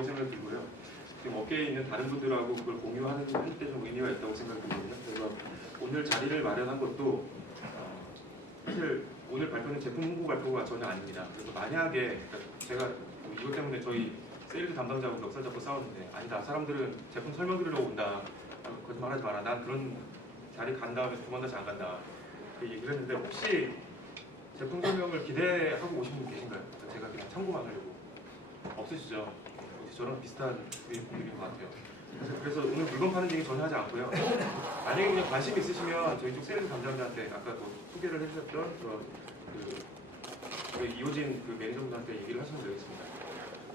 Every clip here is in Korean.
있다고 생각이 들고요. 지금 업계에 있는 다른 분들하고 그걸 공유하는 때 좀 의미가 있다고 생각이 들거든요. 그래서 오늘 자리를 마련한 것도 사실 오늘 발표는 제품 홍보 발표가 전혀 아닙니다. 그래서 만약에 제가 이것 때문에 저희 세일즈 담당자하고 멱살 잡고 싸웠는데 아니다, 사람들은 제품 설명 들으려고 온다, 거짓말하지 마라, 난 그런 자리 간 다음에 두 번 다시 안 간다, 그 얘기를 했는데 혹시 제품 설명을 기대하고 오신 분 계신가요? 제가 그냥 참고만 하려고. 없으시죠? 혹시 저랑 비슷한 분들인 것 같아요. 그래서 오늘 물건 파는 얘기 전혀 하지 않고요. 만약에 그냥 관심 있으시면 저희 쪽 세일즈 담당자한테 아까 소개를 해주셨던 저희 이호진 매니저분한테 얘기를 하시면 되겠습니다.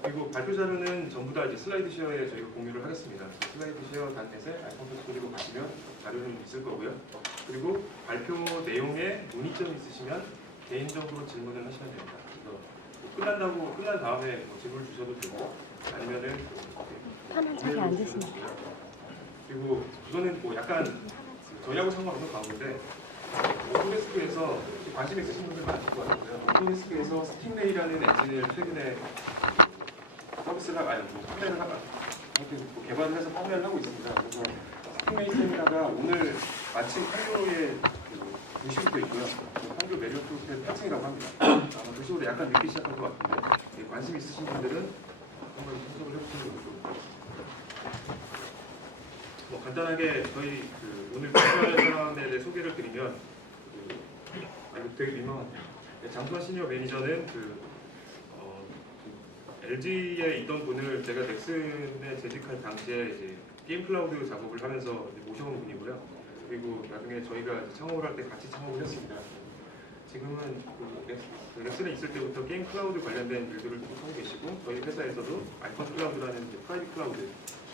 그리고 발표 자료는 전부 다 이제 슬라이드 쉐어에 저희가 공유를 하겠습니다. 슬라이드 쉐어 단넷에 아이콘 스토리로 가시면 자료는 있을 거고요. 그리고 발표 내용에 문의점 있으시면 개인적으로 질문을 하시면 됩니다. 그래서 끝난 다음에 질문을 주셔도 되고 아니면은 편한 자리에 앉으시면 돼요. 그리고 이거는 약간 저희하고 상관없는 가운데 오토데스크에서 관심 있으신 분들 많을 것 같고요. 오토데스크에서 스팅레이라는 엔진을 최근에 서비스를 판매를 개발을 해서 판매를 하고 있습니다. 그래서 스팅레이 세미나가 오늘 마침 판교에 도시부터 있고요. 판교 매력 프로젝트 8층이라고 합니다. 아마 도시부터 약간 늦게 시작한 것 같은데 관심 있으신 분들은 한번 참석을 해보시는 것도. 간단하게 저희 오늘 발표할 사람에 대해 소개를 드리면 되게 민망한데요. 장수환 시니어 매니저는 LG에 있던 분을 제가 넥슨에 재직할 당시에 이제 게임 클라우드 작업을 하면서 모셔온 분이고요. 그리고 나중에 저희가 창업을 할 때 같이 창업을 했습니다. 지금은 넥슨에 있을 때부터 게임 클라우드 관련된 일들을 쭉 하고 계시고 저희 회사에서도 아이콘 클라우드라는 프라이빗 클라우드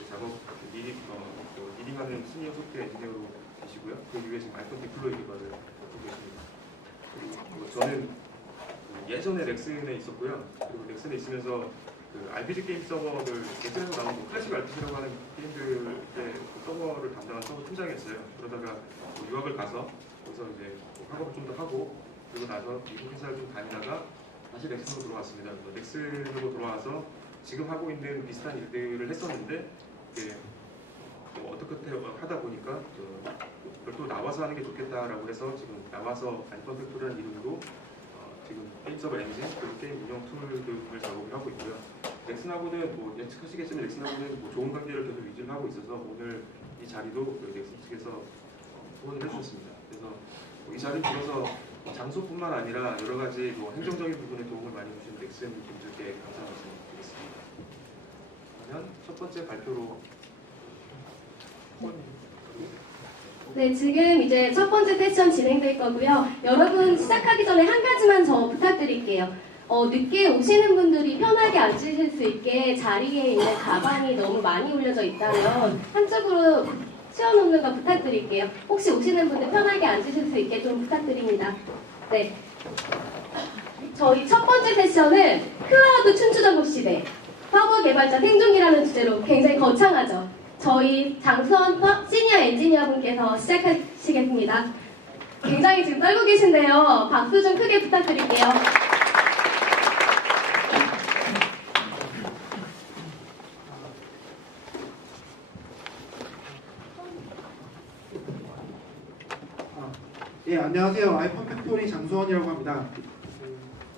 작업 리딩하는 시니어 소프트웨어 엔지니어로 계시고요. 그 이후에 지금 아이콘 디플로이 개발을 하고 계십니다. 그리고 저는 예전에 넥슨에 있었고요. 그리고 넥슨에 있으면서 RPG 게임 서버를 넥슨에서 나온 클래식 RPG라고 하는 게임들의 서버를 담당한 서버 팀장이었어요. 그러다가 유학을 가서 거기서 이제 학업을 좀 더 하고 그리고 나서 미국 회사를 좀 다니다가 다시 넥슨으로 들어왔습니다. 넥슨으로 들어와서 지금 하고 있는 비슷한 일들을 했었는데 어떻게 하다 보니까 별도 나와서 하는 게 좋겠다라고 해서 지금 나와서 아이콘 팩토리라는 이름으로 지금 게임 서버 엔진 그리고 게임 운영 툴을 작업을 하고 있고요. 넥슨하고는 예측하시겠지만 넥슨하고는 좋은 관계를 계속 유지를 하고 있어서 오늘 이 자리도 넥슨 측에서 후원을 해주셨습니다. 그래서 이 자리를 빌어서 장소뿐만 아니라 여러 가지 행정적인 부분에 도움을 많이 주신 넥슨 분들께 감사 말씀드리겠습니다. 그러면 첫 번째 발표로 네, 지금 이제 첫 번째 세션 진행될 거고요. 여러분 시작하기 전에 한 가지만 저 부탁드릴게요. 늦게 오시는 분들이 편하게 앉으실 수 있게 자리에 있는 가방이 너무 많이 올려져 있다면 한쪽으로 치워놓는 거 부탁드릴게요. 혹시 오시는 분들 편하게 앉으실 수 있게 좀 부탁드립니다. 네. 저희 첫 번째 세션은 클라우드 춘추전국 시대 서버 개발자 생존기라는 주제로 굉장히 거창하죠. 저희 장수환 시니어 엔지니어 분께서 시작하시겠습니다. 굉장히 지금 떨고 계신데요. 박수 좀 크게 부탁드릴게요. 예, 안녕하세요. 아이콘 팩토리 장수원이라고 합니다.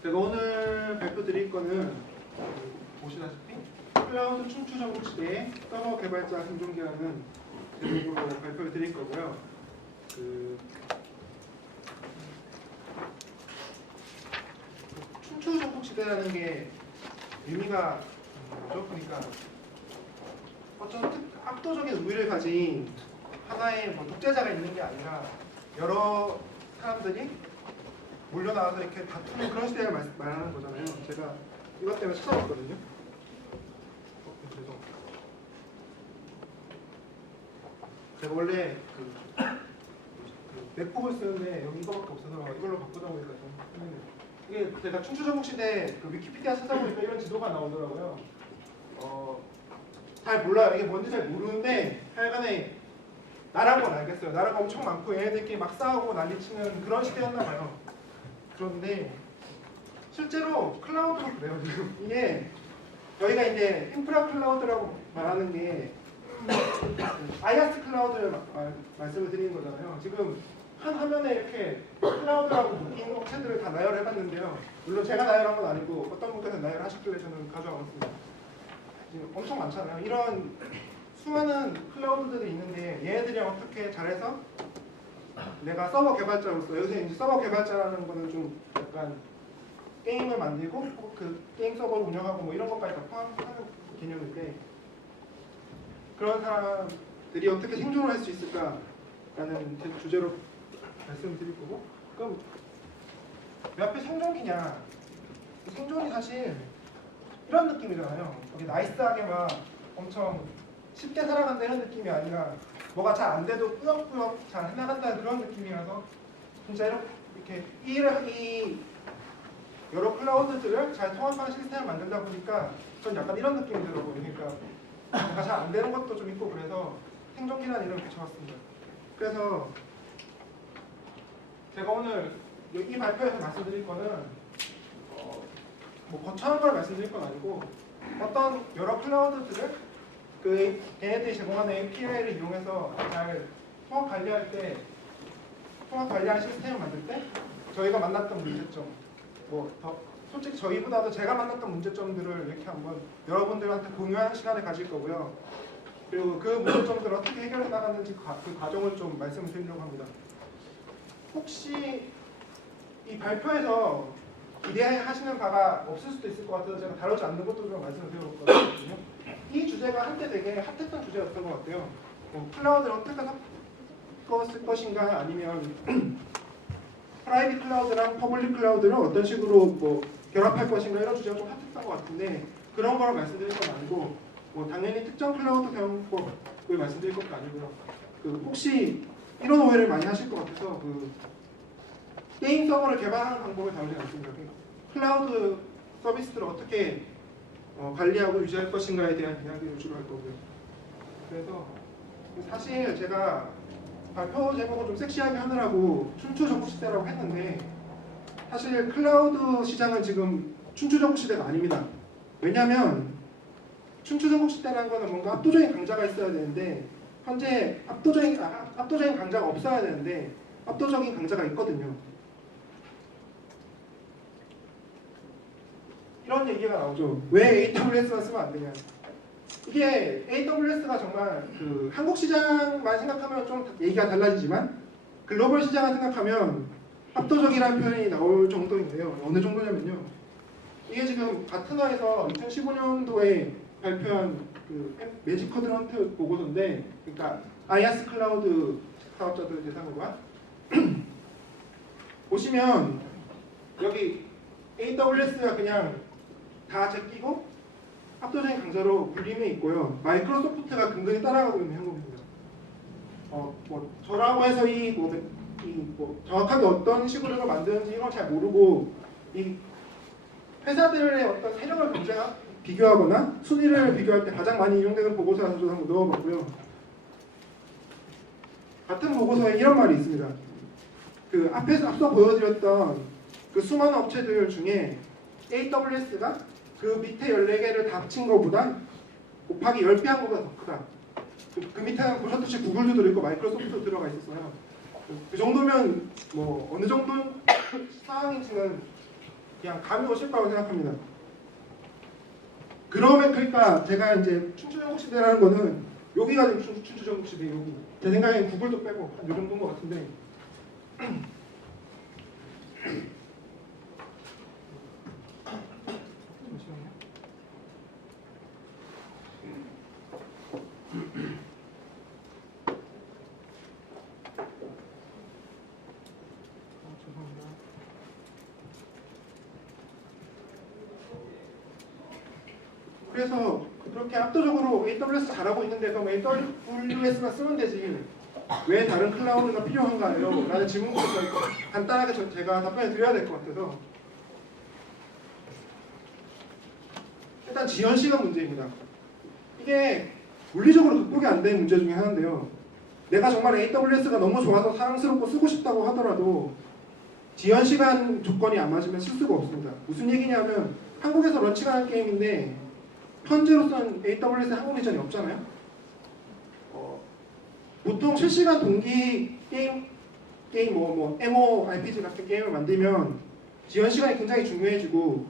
제가 오늘 발표 드릴 거는 보시다시피 클라우드 춘추전국 시대의 서버 개발자 생존기라는 제목으로 발표를 드릴 거고요. 춘추전국 시대라는 게 의미가 뭐죠? 그러니까 어떤 압도적인 우위를 가진 하나의 독재자가 있는 게 아니라 여러 사람들이 몰려나와서 이렇게 다투는 그런 시대를 말하는 거잖아요. 제가 이것 때문에 찾아봤거든요. 제가 원래 맥북을 쓰는데 여기 이거밖에 없어서 이걸로 바꾸다 보니까 좀 이게 제가 춘추전국 시대 위키피디아 찾아보니까 이런 지도가 나오더라고요. 잘 몰라요. 이게 뭔지 잘 모르는데 하여간에 나라는 건 알겠어요. 나라가 엄청 많고 얘네들끼리 막 싸우고 난리치는 그런 시대였나 봐요. 그런데 실제로 클라우드로 그래요. 지금 이게 저희가 이제 인프라 클라우드라고 말하는 게 IaaS 클라우드를 말씀을 드리는 거잖아요. 지금 한 화면에 이렇게 클라우드라고 묶인 업체들을 다 나열해봤는데요. 물론 제가 나열한 건 아니고 어떤 분께서 나열하셨길래 저는 가져와봤습니다. 지금 엄청 많잖아요. 이런 수많은 클라우드들이 있는데 얘네들이랑 어떻게 잘해서 내가 서버 개발자로서, 여기서 이제 서버 개발자라는 거는 좀 약간 게임을 만들고 그 게임 서버를 운영하고 뭐 이런 것까지 다 포함하는 개념인데, 그런 사람들이 어떻게 생존을 할 수 있을까라는 주제로 말씀을 드릴 거고, 그럼 왜 하필 생존기냐? 생존이 사실 이런 느낌이잖아요. 여기 나이스하게 막 엄청 쉽게 살아간다는 느낌이 아니라 뭐가 잘 안 돼도 꾸역꾸역 잘 해나간다는 그런 느낌이라서, 진짜 이렇게 이 여러 클라우드들을 잘 통합하는 시스템을 만들다 보니까 전 약간 이런 느낌이 들어요. 그러니까 뭔가 잘 안 되는 것도 좀 있고, 그래서 생존기라는 이름을 붙여봤습니다. 그래서 제가 오늘 이 발표에서 말씀드릴 거는 뭐 거창한 걸 말씀드릴 건 아니고, 어떤 여러 클라우드들을 그 걔네들이 제공하는 API를 이용해서 잘 통합 관리하는 시스템을 만들 때 저희가 만났던 문제점, 뭐 더 솔직히 저희보다도 제가 만났던 문제점들을 이렇게 한번 여러분들한테 공유하는 시간을 가질 거고요. 그리고 그 문제점들을 어떻게 해결해 나갔는지 그 과정을 좀 말씀을 드리려고 합니다. 혹시 이 발표에서 기대하시는 바가 없을 수도 있을 것 같아서 제가 다루지 않는 것도 좀 말씀을 드려볼 거거든요. 이 주제가 한때 되게 핫했던 주제였던 것 같아요. 뭐 클라우드를 어떻게 섞을 것인가, 아니면 프라이빗 클라우드랑 퍼블릭 클라우드를 어떤 식으로 뭐 결합할 것인가, 이런 주제가 좀 핫했던 것 같은데, 그런 거를 말씀드릴 건 아니고, 뭐 당연히 특정 클라우드 사용법을 말씀드릴 것도 아니고요. 그 혹시 이런 오해를 많이 하실 것 같아서 게임 서버를 개발하는 방법을 다루지 않습니다. 클라우드 서비스들을 어떻게 관리하고 유지할 것인가에 대한 이야기를 주로 할 거고요. 그래서 사실 제가 발표 제목을 좀 섹시하게 하느라고 춘추전국 시대라고 했는데, 사실 클라우드 시장은 지금 춘추전국 시대가 아닙니다. 왜냐하면 춘추전국 시대라는 거는 뭔가 압도적인 강자가 있어야 되는데, 현재 압도적인 강자가 없어야 되는데 압도적인 강자가 있거든요. 이런 얘기가 나오죠. 왜 AWS만 쓰면 안 되냐? 이게 AWS가 정말 그 한국 시장만 생각하면 좀 얘기가 달라지지만, 글로벌 시장을 생각하면 압도적이라는 표현이 나올 정도인데요. 어느 정도냐면요, 이게 지금 가트너에서 2015년도에 발표한 그 매직 쿼드런트 보고서인데, 그러니까 IaaS 클라우드 사업자들 대상으로 한 보시면 여기 AWS가 그냥 다 제끼고 압도적인 강자로 불림해 있고요. 마이크로소프트가 근근히 따라가고 있는 형국입니다. 뭐 저라고 해서 뭐 정확하게 어떤 식으로 만드는지 이걸 잘 모르고, 이 회사들의 어떤 세력을 비교하거나 순위를 비교할 때 가장 많이 이용되는 보고서라서 저도 한번 넣어봤고요. 같은 보고서에 이런 말이 있습니다. 그 앞서 보여드렸던 그 수많은 업체들 중에 AWS가 그 밑에 14개를 다 합친 것보다 곱하기 10배 한 것보다 더 크다. 그 밑에는 보셨듯이 구글도 들어있고 마이크로소프트도 들어가 있었어요. 그 정도면 뭐 어느 정도 상황인지는 그냥 감이 오실 거라고 생각합니다. 그러니까 제가 이제 춘추전국 시대라는 거는 여기가 지금 춘추전국 시대, 여기. 제 생각엔 구글도 빼고 한 이 정도인 것 같은데, 잠시만요. 죄송합니다. 그래서 그렇게 압도적으로 AWS 잘하고 있는데 그럼 AWS만 쓰면 되지 왜 다른 클라우드가 필요한가요? 라는 질문부터 간단하게 제가 답변을 드려야 될 것 같아서, 일단 지연시간 문제입니다. 이게 물리적으로 극복이 안 되는 문제 중에 하나인데요. 내가 정말 AWS가 너무 좋아서 사랑스럽고 쓰고 싶다고 하더라도 지연시간 조건이 안 맞으면 쓸 수가 없습니다. 무슨 얘기냐면 한국에서 런칭하는 게임인데 현재로서는 AWS 한국 리전이 없잖아요. 보통 실시간 동기 게임 MMORPG 같은 게임을 만들면 지연 시간이 굉장히 중요해지고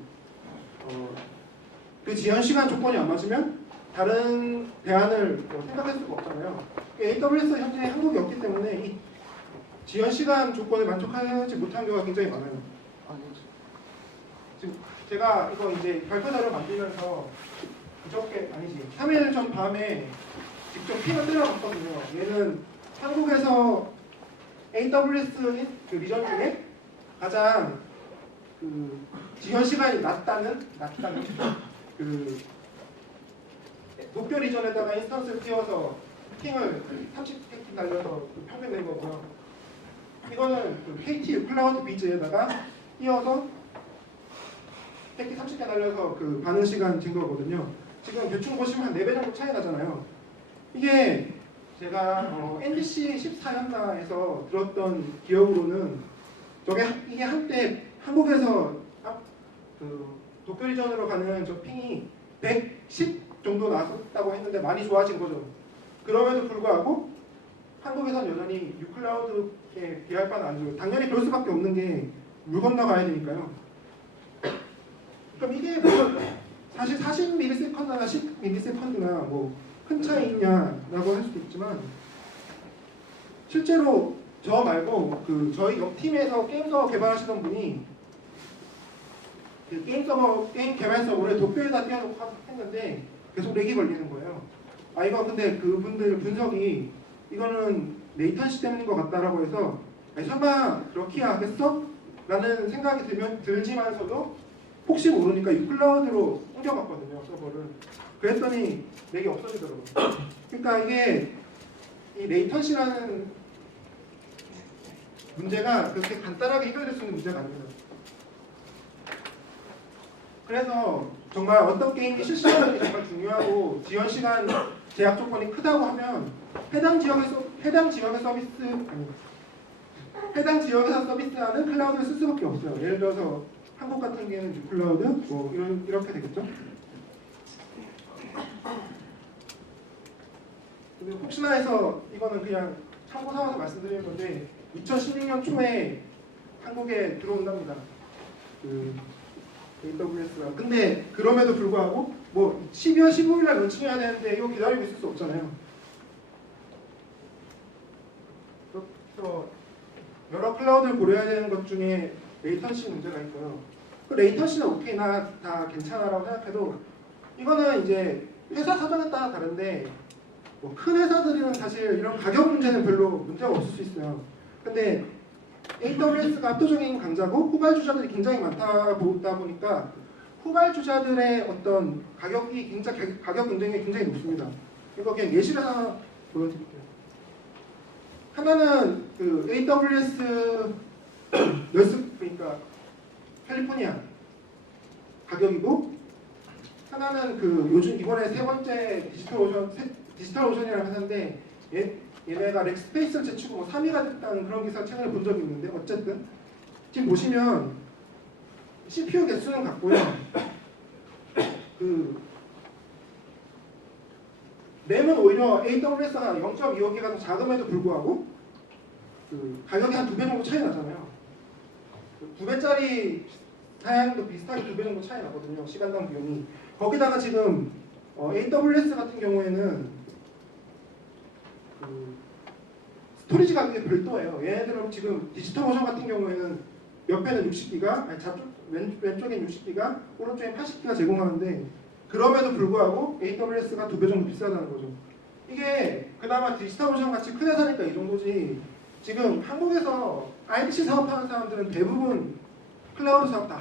그 지연 시간 조건이 안 맞으면 다른 대안을 생각할 수가 없잖아요. AWS 현재 한국이 없기 때문에 이 지연 시간 조건을 만족하지 못한 경우가 굉장히 많아요. 지금 제가 이거 이제 발표 자료 만들면서 그저께 아니지 3일 전 밤에 직접 핑을 때려봤거든요. 얘는 한국에서 AWS 그 리전 중에 가장 그 지연 시간이 낮다는 그 목표 리전에다가 인스턴스를 띄워서 핑을 30팩 날려서 평균 낸 거고요. 이거는 그 KT 클라우드 비즈에다가 띄워서 팩이 30개 날려서 그 반응 시간 잰 거거든요. 지금 대충 보시면 한 4배 정도 차이 나잖아요. 이게 제가 NBC 14연나에서 들었던 기억으로는 이게 한때 한국에서 그 도쿄 리전으로 가는 저 핑이 110 정도 나왔다고 했는데 많이 좋아진 거죠. 그럼에도 불구하고 한국에서는 여전히 유클라우드에 비할 바는 아니죠. 당연히 그럴 수밖에 없는 게 물 건너가야 되니까요. 그럼 이게 뭐 사실 40ms나 10ms나 뭐 큰 차이 있냐라고 할 수도 있지만 실제로 저 말고 그 저희 옆 팀에서 게임 서버 개발하시던 분이 그 게임 개발 서버를 도쿄에다 띄워놓고 했는데 계속 렉이 걸리는 거예요. 아 이거 근데 그분들 분석이 이거는 레이턴시 때문인 것 같다라고 해서 아니, 설마 그렇게 하겠어? 라는 생각이 들지만서도 혹시 모르니까 유클라우드로 옮겨갔거든요 서버를. 그랬더니 렉이 없어지더라고요. 그러니까 이게 이 레이턴시라는 문제가 그렇게 간단하게 해결될 수 있는 문제가 아닙니다. 그래서 정말 어떤 게임이 실시간이 정말 중요하고 지연 시간 제약 조건이 크다고 하면 해당 지역에서 서비스하는 클라우드를 쓸 수밖에 없어요. 예를 들어서 한국 같은 경우에는 유클라우드 뭐 이렇게 되겠죠. 근데 혹시나 해서 이거는 그냥 참고 삼아서 말씀드리는 건데 2016년 초에 한국에 들어온답니다. 그 AWS가. 근데 그럼에도 불구하고 뭐 12월 15일 날 런칭해야 되는데 이거 기다리고 있을 수 없잖아요. 그래서 여러 클라우드를 고려해야 되는 것 중에 레이턴시 문제가 있고요. 그 레이턴시는 오케이 나 다 괜찮아라고 생각해도 이거는 이제 회사 사정에 따라 다른데 뭐 큰 회사들은 사실 이런 가격 문제는 별로 문제가 없을 수 있어요. 근데 AWS가 압도적인 강자고 후발주자들이 굉장히 많다 보니까 후발주자들의 어떤 가격 경쟁이 굉장히 높습니다. 이거 그냥 예시를 하나 보여드릴게요. 하나는 그 AWS 그러니까 캘리포니아 가격이고 하나는 그 요즘 이번에 세 번째 디지털 오션이라는 회사인데 얘네가 렉스페이스를 제치고 뭐 3위가 됐다는 그런 기사 최근에 본 적이 있는데 어쨌든 지금 보시면 CPU 개수는 같고요. 그 램은 오히려 AWS가 0.25기가 더 작음에도 불구하고 그 가격이 한 2배 정도 차이 나잖아요. 2배짜리 사양도 비슷하게 2배 정도 차이 나거든요. 시간당 비용이. 거기다가 지금 AWS 같은 경우에는 그 스토리지 가격이 별도예요. 얘네들은 지금 디지털 오션 같은 경우에는 옆에는 60기가, 왼쪽엔 60기가, 오른쪽엔 80기가 제공하는데 그럼에도 불구하고 AWS가 2배 정도 비싸다는 거죠. 이게 그나마 디지털 오션 같이 큰 회사니까 이 정도지. 지금 한국에서 IDC 사업하는 사람들은 대부분 클라우드 사업 다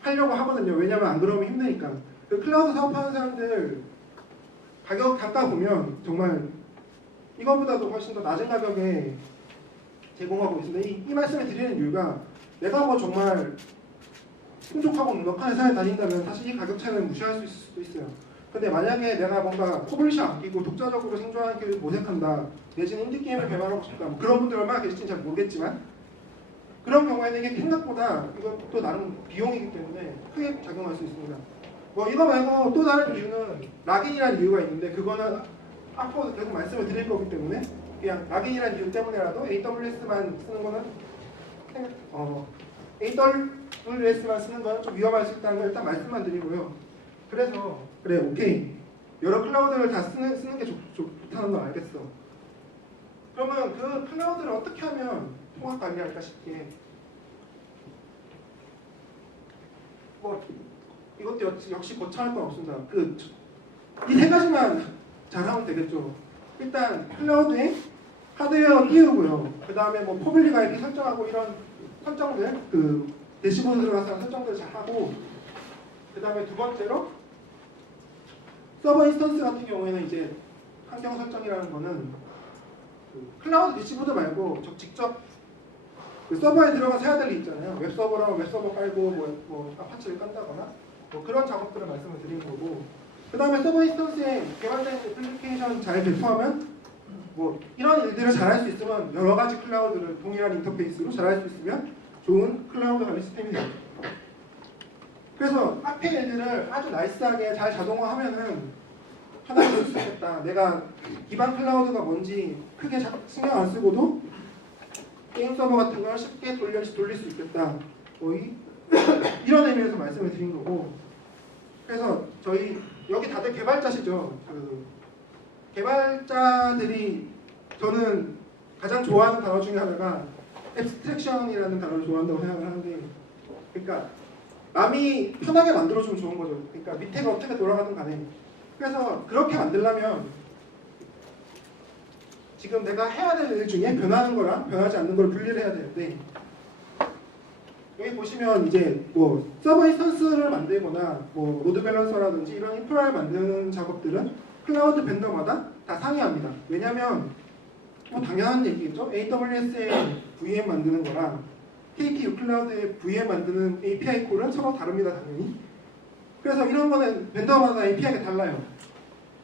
하려고 하거든요. 왜냐면 안 그러면 힘드니까. 그 클라우드 사업하는 사람들 가격 단가 보면 정말 이거보다도 훨씬 더 낮은 가격에 제공하고 있습니다. 이 말씀을 드리는 이유가 내가 뭐 정말 풍족하고 넉넉한 회사에 다닌다면 사실 이 가격 차이는 무시할 수 있을 수도 있어요. 근데 만약에 내가 뭔가 퍼블리셔 아끼고 독자적으로 생존하기를 모색한다, 내지는 인디게임을 개발하고 싶다, 뭐 그런 분들 얼마나 계실지는 잘 모르겠지만 그런 경우에는 이게 생각보다 이것도 나름 비용이기 때문에 크게 작용할 수 있습니다. 뭐 이거 말고 또 다른 이유는 락인이라는 이유가 있는데 그거는 앞으로 계속 말씀을 드릴 거기 때문에 그냥 락인이라는 이유 때문에라도 AWS만 쓰는 거는 AWS만 쓰는 거는 좀 위험할 수 있다는 걸 일단 말씀만 드리고요. 그래서 그래 오케이 여러 클라우드를 다 쓰는 게 좋다는 걸 알겠어. 그러면 그 클라우드를 어떻게 하면 통합 관리할까 싶게 뭐 이것도 역시 거창할 건 없습니다. 이 세 가지만 잘하면 되겠죠. 일단 클라우드에 하드웨어 띄우고요. 그 다음에 뭐 퍼블릭 IP 설정하고 이런 설정들, 대시보드 들어가서 설정들 잘 하고, 그 다음에 두 번째로 서버 인스턴스 같은 경우에는 이제 환경 설정이라는 거는 클라우드 대시보드 말고 직접 서버에 들어가서 해야 될 일 있잖아요. 웹서버랑 웹서버 깔고 뭐 아파치를 깐다거나 뭐 그런 작업들을 말씀을 드리는 거고, 그 다음에 서버 인스턴스에 개발된 애플리케이션 잘 배포하면 뭐 이런 일들을 잘할 수 있으면 여러 가지 클라우드를 동일한 인터페이스로 잘할 수 있으면 좋은 클라우드 관리 시스템이 돼요. 그래서 앞에 일들을 아주 나이스하게 잘 자동화하면은 편하게 쓸 수 있겠다. 내가 기반 클라우드가 뭔지 크게 신경 안 쓰고도 게임 서버 같은 걸 쉽게 돌릴 수 있겠다. 거의 이런 의미에서 말씀을 드린 거고, 그래서 저희 여기 다들 개발자시죠? 개발자들이 저는 가장 좋아하는 단어 중에 하나가 앱스트랙션이라는 단어를 좋아한다고 생각을 하는데, 그러니까 남이 편하게 만들어주면 좋은 거죠. 그러니까 밑에가 어떻게 돌아가든 간에. 그래서 그렇게 만들려면 지금 내가 해야 될 일 중에 변하는 거랑 변하지 않는 걸 분리를 해야 되는데, 여기 보시면 이제 뭐 서버 인스턴스를 만들거나 뭐 로드 밸런서라든지 이런 인프라를 만드는 작업들은 클라우드 벤더마다 다 상이합니다. 왜냐하면 뭐 당연한 얘기겠죠. AWS에 VM 만드는 거랑 KTU 클라우드에 VM 만드는 API 콜은 서로 다릅니다, 당연히. 그래서 이런 거는 벤더마다 API가 달라요.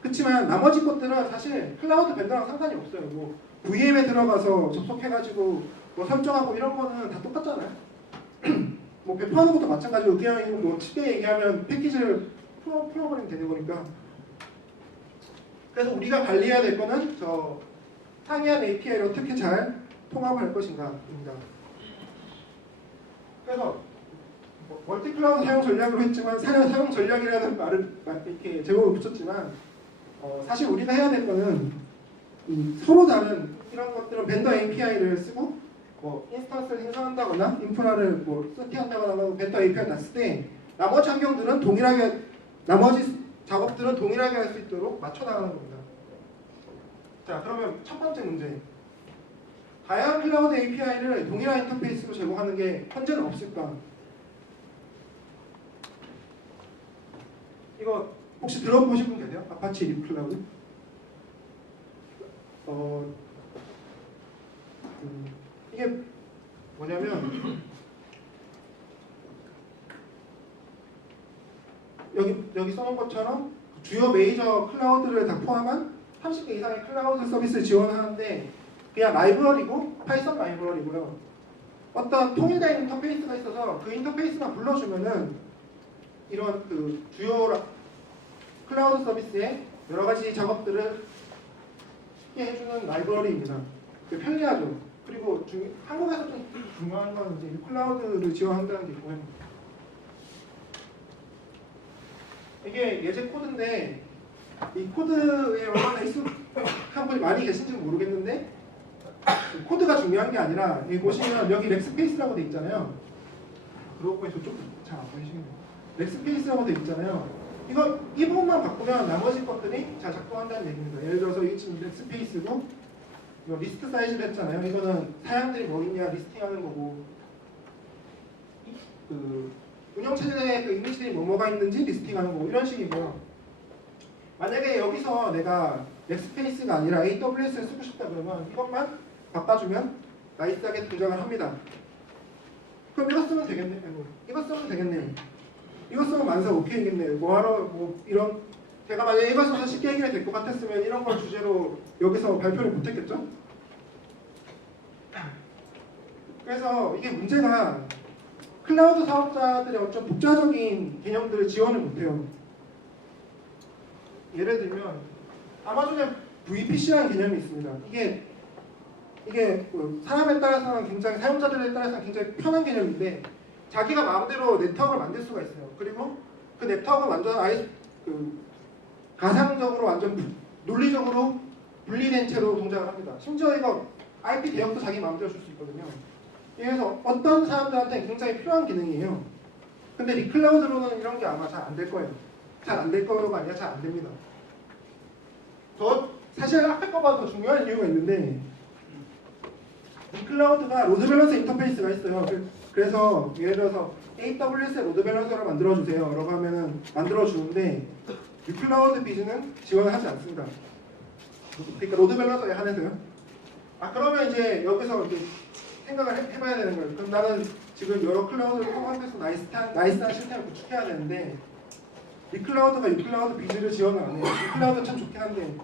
그렇지만 나머지 것들은 사실 클라우드 벤더랑 상관이 없어요. 뭐 VM에 들어가서 접속해가지고 뭐 설정하고 이런 거는 다 똑같잖아요. 뭐 배포하는 것도 마찬가지고 그냥 뭐 쉽게 얘기하면 패키지를 풀어버리면 되는 거니까. 그래서 우리가 관리해야 될 거는 저 상이한 API를 어떻게 잘 통합할 것인가입니다. 그래서 멀티 클라우드 사용 전략으로 했지만 사용 전략이라는 말을 이렇게 제목을 붙였지만 사실 우리가 해야 될 거는 서로 다른 이런 것들은 벤더 API를 쓰고 뭐 인스턴스를 생성한다거나 인프라를 뭐 세팅한다거나 벤더 API 놨을 때 나머지 환경들은 동일하게 나머지 작업들은 동일하게 할 수 있도록 맞춰 나가는 겁니다. 자, 그러면 첫 번째 문제. 다양한 클라우드 API를 동일한 인터페이스로 제공하는 게 현재는 없을까? 이거 혹시 들어보신 분 계세요? 아파치 립 클라우드? 이게 뭐냐면 여기 써놓은 것처럼 주요 메이저 클라우드를 다 포함한 30개 이상의 클라우드 서비스를 지원하는데 그냥 라이브러리고 파이썬 라이브러리고요. 어떤 통일된 인터페이스가 있어서 그 인터페이스만 불러주면은 이런 주요 클라우드 서비스의 여러 가지 작업들을 쉽게 해주는 라이브러리입니다. 편리하죠. 그리고 한국에서 좀 중요한 건 이제 클라우드를 지원한다는 게 있고요. 이게 예제 코드인데 이 코드에 얼마나 익숙한 분이 많이 계신지는 모르겠는데 코드가 중요한 게 아니라 여기 보시면 여기 렉스페이스라고 돼 있잖아요. 그러고 보니 저쪽 잘 안 보이시겠네요. 렉스페이스라고 돼 있잖아요. 이 부분만 바꾸면 나머지 것들이 잘 작동한다는 얘기입니다. 예를 들어서 이게 지금 렉스페이스고 리스트 사이즈를 했잖아요. 이거는 사양들이 뭐 있냐 리스팅하는 거고 운영체제에 이미지들이 뭐가 있는지 리스팅하는 거고 이런 식이고요. 만약에 여기서 내가 렉스페이스가 아니라 AWS를 쓰고 싶다 그러면 이것만 바꿔주면 나이스하게 등장을 합니다. 그럼 이거 쓰면 되겠네. 이거 쓰면 되겠네요. 이거 쓰면 만사 오케이겠네요. 뭐하러 이런 제가 만약에 이거 써서 쉽게 해결이 될 것 같았으면 이런 걸 주제로 여기서 발표를 못했겠죠? 그래서 이게 문제가 클라우드 사업자들의 어떤 독자적인 개념들을 지원을 못해요. 예를 들면 아마존에 VPC라는 개념이 있습니다. 이게 그 사람에 따라서는 굉장히 사용자들에 따라서는 굉장히 편한 개념인데 자기가 마음대로 네트워크를 만들 수가 있어요. 그리고 그 네트워크는 완전 아예 그 가상적으로 완전 논리적으로 분리된 채로 동작을 합니다. 심지어 이거 IP 대역도 자기 마음대로 줄 수 있거든요. 그래서 어떤 사람들한테 굉장히 필요한 기능이에요. 근데 리클라우드로는 이런 게 아마 잘 안 될 거예요. 잘 안 될 거가 아니라 잘 안 됩니다. 사실 앞에 거보다 더 중요한 이유가 있는데 리클라우드가 로드 밸런서 인터페이스가 있어요. 그래서 예를 들어서 AWS에 로드 밸런서를 만들어주세요 라고 하면은 만들어주는데 리클라우드 비즈는 지원을 하지 않습니다. 그러니까 로드 밸런서에 한해서요. 그러면 이제 여기서 이제 생각을 해봐야 되는 거예요. 그럼 나는 지금 여러 클라우드를 통합해서 나이스한 시스템을 구축해야 되는데 리클라우드가 유클라우드 비즈를 지원을 안 해요. 유클라우드 참 좋긴 한데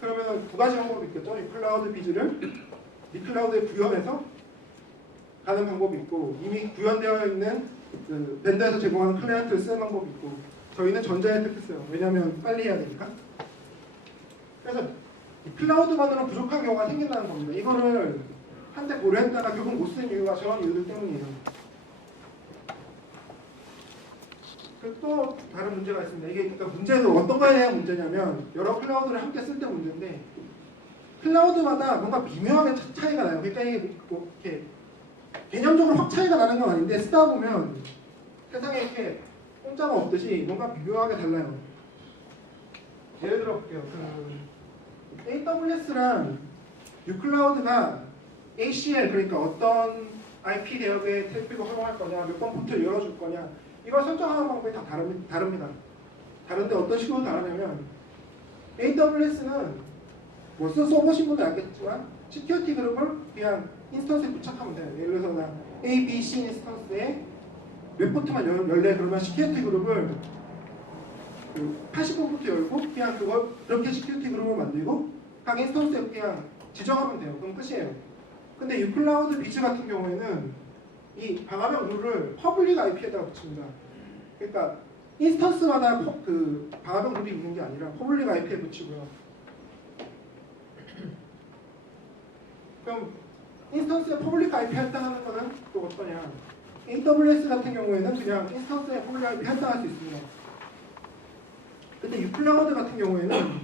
그러면 두 가지 방법이 있겠죠. 유클라우드 비즈를 리클라우드에 구현해서 가는 방법이 있고 이미 구현되어 있는 그 벤더에서 제공하는 클라이언트를 쓰는 방법이 있고 저희는 전자를 택했어요. 왜냐하면 빨리 해야 되니까. 그래서 클라우드만으로는 부족한 경우가 생긴다는 겁니다. 이거를 한때 고려했다가 결국 못 쓴 이유가 저런 이유들 때문이에요. 그리고 또 다른 문제가 있습니다. 이게 그러니까 문제도 어떤 거에 대한 문제냐면 여러 클라우드를 함께 쓸 때 문제인데 클라우드마다 뭔가 미묘하게 차이가 나요. 그러니까 이게 뭐 이렇게 개념적으로 확 차이가 나는 건 아닌데 쓰다 보면 세상에 이렇게 공짜가 없듯이 뭔가 미묘하게 달라요. 예를 들어 볼게요. AWS랑 유클라우드가 ACL 그러니까 어떤 IP 대역의 트래픽을 활용할 거냐, 몇 번 포트를 열어줄 거냐 이걸 설정하는 방법이 다 다릅니다. 다른데 어떤 식으로 다르냐면 AWS는 뭐 써보신 분들 알겠지만 시큐리티 그룹을 그냥 인스턴스에 부착하면 돼요. 예를 들어서 나 A, B, C 인스턴스에 몇 포트만 열래 그러면 시큐리티 그룹을 80번 포트 열고 그냥 그렇게 시큐리티 그룹을 만들고 각 인스턴스에 그냥 지정하면 돼요. 그럼 끝이에요. 근데 유클라우드 비즈 같은 경우에는 이 방화벽 룰을 퍼블릭 IP에다가 붙입니다. 그러니까 인스턴스마다 그 방화벽 룰이 있는 게 아니라 퍼블릭 IP에 붙이고요. 그럼 인스턴스에 퍼블릭 IP 할당하는 거는 또 어떠냐? AWS 같은 경우에는 그냥 인스턴스에 퍼블릭 IP 할당할 수 있습니다. 근데 유클라우드 같은 경우에는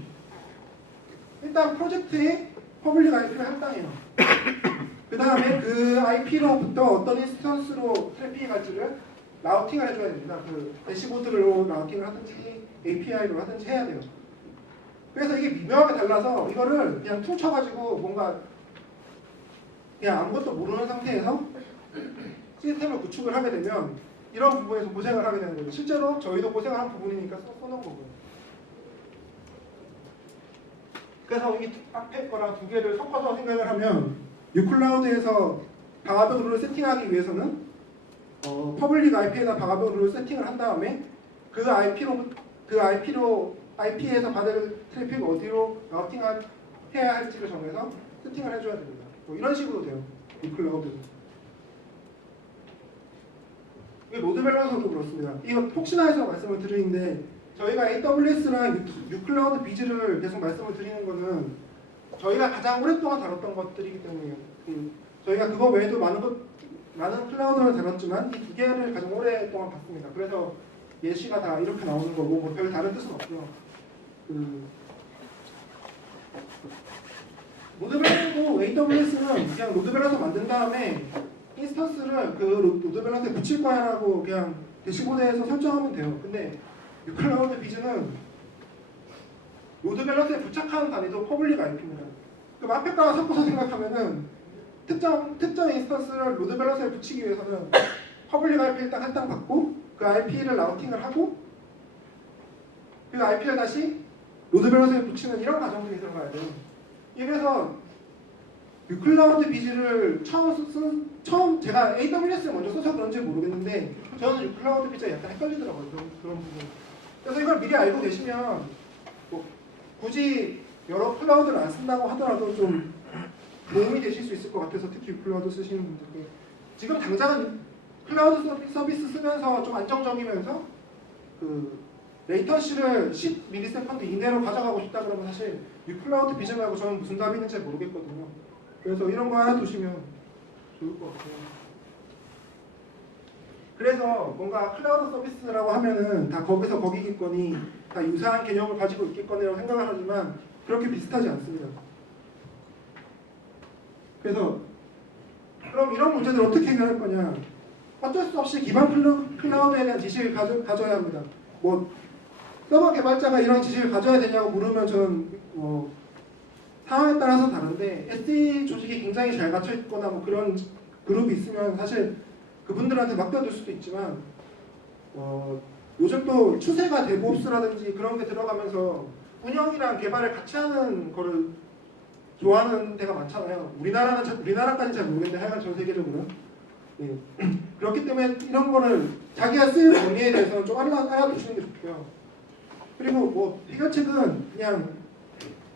일단 프로젝트에 퍼블릭 IP를 할당해요. 그 다음에 그 IP로부터 어떤 인스턴스로 트래픽이 갈지를 라우팅을 해줘야 됩니다. 그 대시보드로 라우팅을 하든지 API로 하든지 해야 돼요. 그래서 이게 미묘하게 달라서 이거를 그냥 퉁쳐가지고 뭔가 그냥 아무것도 모르는 상태에서 시스템을 구축을 하게 되면 이런 부분에서 고생을 하게 되는 거죠. 실제로 저희도 고생을 한 부분이니까 써놓은 거고요. 그래서 이 앞에 거랑 두 개를 섞어서 생각을 하면 유클라우드에서 방화벽 룰을 세팅하기 위해서는 퍼블릭 IP에다 방화벽 룰을 세팅을 한 다음에 그 IP에서 받을 트래픽을 어디로 라우팅을 해야 할지를 정해서 세팅을 해줘야 됩니다. 뭐 이런 식으로 돼요. 유클라우드는. 이게 로드 밸런서도 그렇습니다. 이거 혹시나 해서 말씀을 드리는데 저희가 AWS랑 유클라우드 비즈를 계속 말씀을 드리는 거는 저희가 가장 오랫동안 다뤘던 것들이기 때문이에요. 저희가 그거 외에도 많은 클라우드를 다뤘지만 이 두 개를 가장 오랫동안 봤습니다. 그래서 예시가 다 이렇게 나오는 거고 뭐 별 다른 뜻은 없고요. 로드밸런서도 AWS는 그냥 로드밸런서 만든 다음에 인스턴스를 그 로드밸런서에 붙일 거야라고 그냥 대시보드에서 설정하면 돼요. 근데 유클라우드 비즈는 로드밸런서에 부착하는 단위도 퍼블릭 IP입니다. 그럼 앞에 거랑 섞어서 생각하면은 특정 인스턴스를 로드밸런서에 붙이기 위해서는 퍼블릭 IP 일단 할당 받고 그 IP를 라우팅을 하고 그 IP를 다시 로드밸런서에 붙이는 이런 과정들이 들어가야 돼요. 그래서 유클라우드 비즈를 처음 제가 AWS를 먼저 써서 그런지 모르겠는데 저는 유클라우드 비즈가 약간 헷갈리더라고요. 그런 부분. 그래서 이걸 미리 알고 계시면 뭐 굳이 여러 클라우드를 안 쓴다고 하더라도 좀 도움이 되실 수 있을 것 같아서 특히 유클라우드 쓰시는 분들께 지금 당장은 클라우드 서비스 쓰면서 좀 안정적이면서 그 레이턴시를 10ms 이내로 가져가고 싶다 그러면 사실 유클라우드 비전하고 저는 무슨 답이 있는지 잘 모르겠거든요. 그래서 이런 거 하나 두시면 좋을 것 같아요. 그래서 뭔가 클라우드 서비스라고 하면은 다 거기서 거기겠거니 다 유사한 개념을 가지고 있겠거니라고 생각을 하지만 그렇게 비슷하지 않습니다. 그래서 그럼 이런 문제들 어떻게 해결할 거냐? 어쩔 수 없이 기반 클라우드에 대한 지식을 가져야 합니다. 뭐 서버 개발자가 이런 지식을 가져야 되냐고 물으면 저는 상황에 따라서 다른데 SE 조직이 굉장히 잘 갖춰 있거나 뭐 그런 그룹이 있으면 사실 그분들한테 맡겨둘 수도 있지만 요즘 또 추세가 데브옵스라든지 그런 게 들어가면서 운영이랑 개발을 같이 하는 거를 좋아하는 데가 많잖아요. 우리나라까지는 잘 모르겠는데 하여간 전 세계적으로. 예. 그렇기 때문에 이런 거를 자기가 쓸 범위에 대해서는 좀 알아두시는 게 좋고요. 그리고 뭐 해결책은 그냥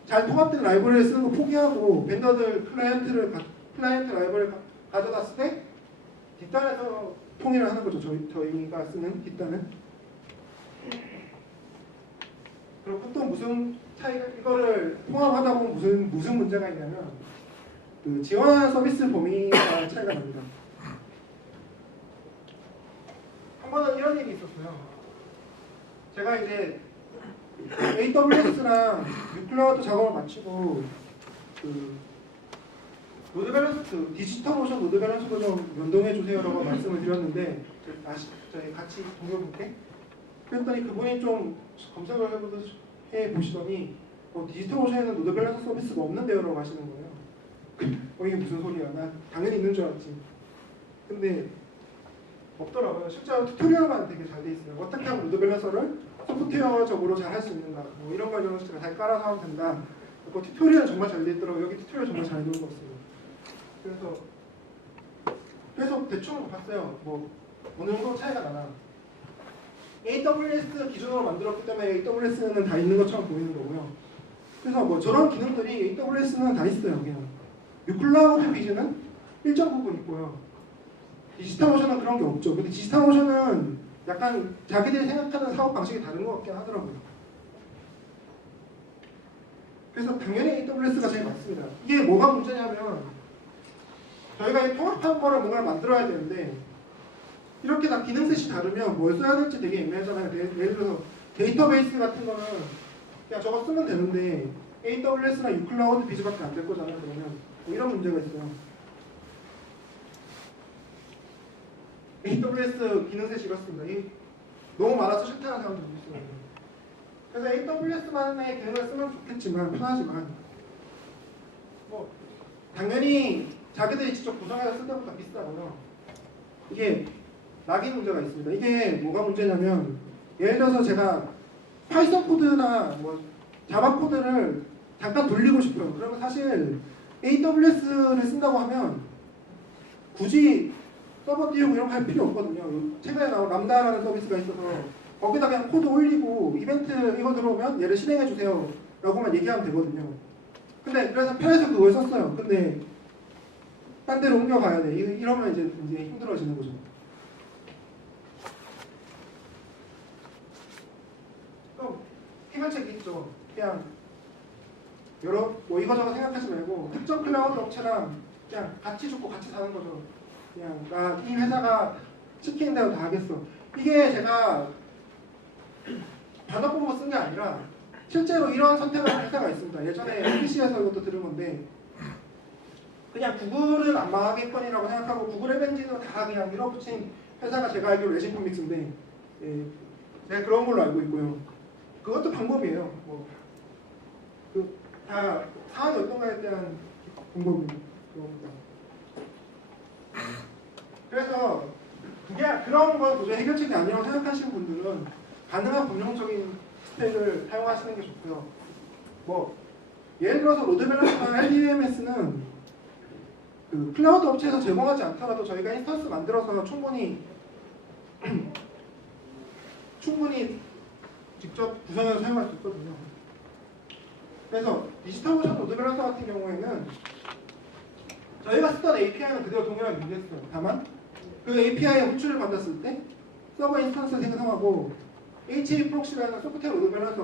잘 통합된 라이브러리를 쓰는 거 포기하고 벤더들 클라이언트 라이브러리를 가져다 쓸 때 뒷단에서 통일을 하는 거죠. 저희가 쓰는 뒷단은. 그리고 또 무슨 차이가 이거를 통합하다 보면 무슨 문제가 있냐면 그 지원하는 서비스 범위가 차이가 납니다. 한 번은 이런 일이 있었어요. 제가 이제 AWS랑 유클라우드 작업을 마치고 그 로드 밸런스, 디지털 오션 로드 밸런스도 좀 연동해 주세요라고 말씀을 드렸는데 저희 같이 동료분께 그랬더니 그분이 좀 검색을 해보시더니 디지털 오션에는 로드 밸런스 서비스가 없는데요라고 하시는 거예요. 이게 무슨 소리야? 나 당연히 있는 줄 알았지. 근데 없더라고요. 실제로 튜토리얼만 되게 잘 돼 있어요. 어떻게 하면 로드 밸런서를 소프트웨어적으로 잘 할 수 있는가, 뭐 이런 관련을 제가 잘 깔아서 하면 된다. 그 튜토리얼은 정말 잘 돼 있더라고요. 여기 튜토리얼 정말 잘 되는 것 같습니다. 그래서 대충 봤어요. 뭐 어느 정도 차이가 나나. AWS 기준으로 만들었기 때문에 AWS는 다 있는 것처럼 보이는 거고요. 그래서 뭐 저런 기능들이 AWS는 다 있어요. 그냥 유클라우드 비즈는 일정 부분 있고요. 디지털오션은 그런 게 없죠. 근데 디지털오션은 약간 자기들이 생각하는 사업 방식이 다른 것 같긴 하더라고요. 그래서 당연히 AWS가 제일 맞습니다. 이게 뭐가 문제냐면 저희가 이 통합한 거를 뭔가를 만들어야 되는데 이렇게 다 기능셋이 다르면 뭘 써야 될지 되게 애매하잖아요. 예를 들어서 데이터베이스 같은 거는 그냥 저거 쓰면 되는데 AWS나 유클라우드 비즈밖에 안 될 거잖아요. 그러면 뭐 이런 문제가 있어요. AWS 기능셋이 이렇습니다. 너무 많아서 싫다는 사람들도 있어요. 그래서 AWS만의 기능을 쓰면 좋겠지만 편하지만 뭐 당연히 자기들이 직접 구성해서 쓸 때보다 비싸고요. 이게 락인 문제가 있습니다. 이게 뭐가 문제냐면 예를 들어서 제가 파이썬 코드나 뭐 자바 코드를 잠깐 돌리고 싶어요. 그러면 사실 AWS를 쓴다고 하면 굳이 서버 띄우고 이런 거 할 필요 없거든요. 최근에 나온 람다라는 서비스가 있어서 거기다 그냥 코드 올리고 이벤트 이거 들어오면 얘를 실행해 주세요 라고만 얘기하면 되거든요. 근데 그래서 편해서 그걸 썼어요. 근데 딴 데로 옮겨가야 돼. 이러면 이제 힘들어지는 거죠. 그럼 해결책이 있죠. 그냥 뭐 이거저거 생각하지 말고 특정 클라우드 업체랑 그냥 같이 죽고 같이 사는 거죠. 그냥 나 이 회사가 시키는 대로 다 하겠어. 이게 제가 반업 보고 쓴 게 아니라 실제로 이런 선택을 한 회사가 있습니다. 예전에 PC에서 이것도 들은 건데 그냥 구글은 안 망하겠거니라고 생각하고 구글 앱 엔진으로 다 그냥 밀어붙인 회사가 제가 알기로 레진코믹스인데 예, 제가 그런 걸로 알고 있고요. 그것도 방법이에요. 다 사안이 어떤가에 대한 방법입니다. 그래서 그런 건 도저히 해결책이 아니라고 생각하시는 분들은 가능한 범용적인 스펙을 사용하시는 게 좋고요. 뭐 예를 들어서 로드밸런스나 LDMS는 그 클라우드 업체에서 제공하지 않더라도 저희가 인스턴스 만들어서 충분히 직접 구성해서 사용할 수 있거든요. 그래서 디지털오션 로드밸런서 같은 경우에는 저희가 쓰던 API는 그대로 동일하게 유지했어요. 다만 그 API의 호출을 받았을 때 서버 인스턴스를 생성하고 HA 프록시라는 소프트웨어 로드 밸런서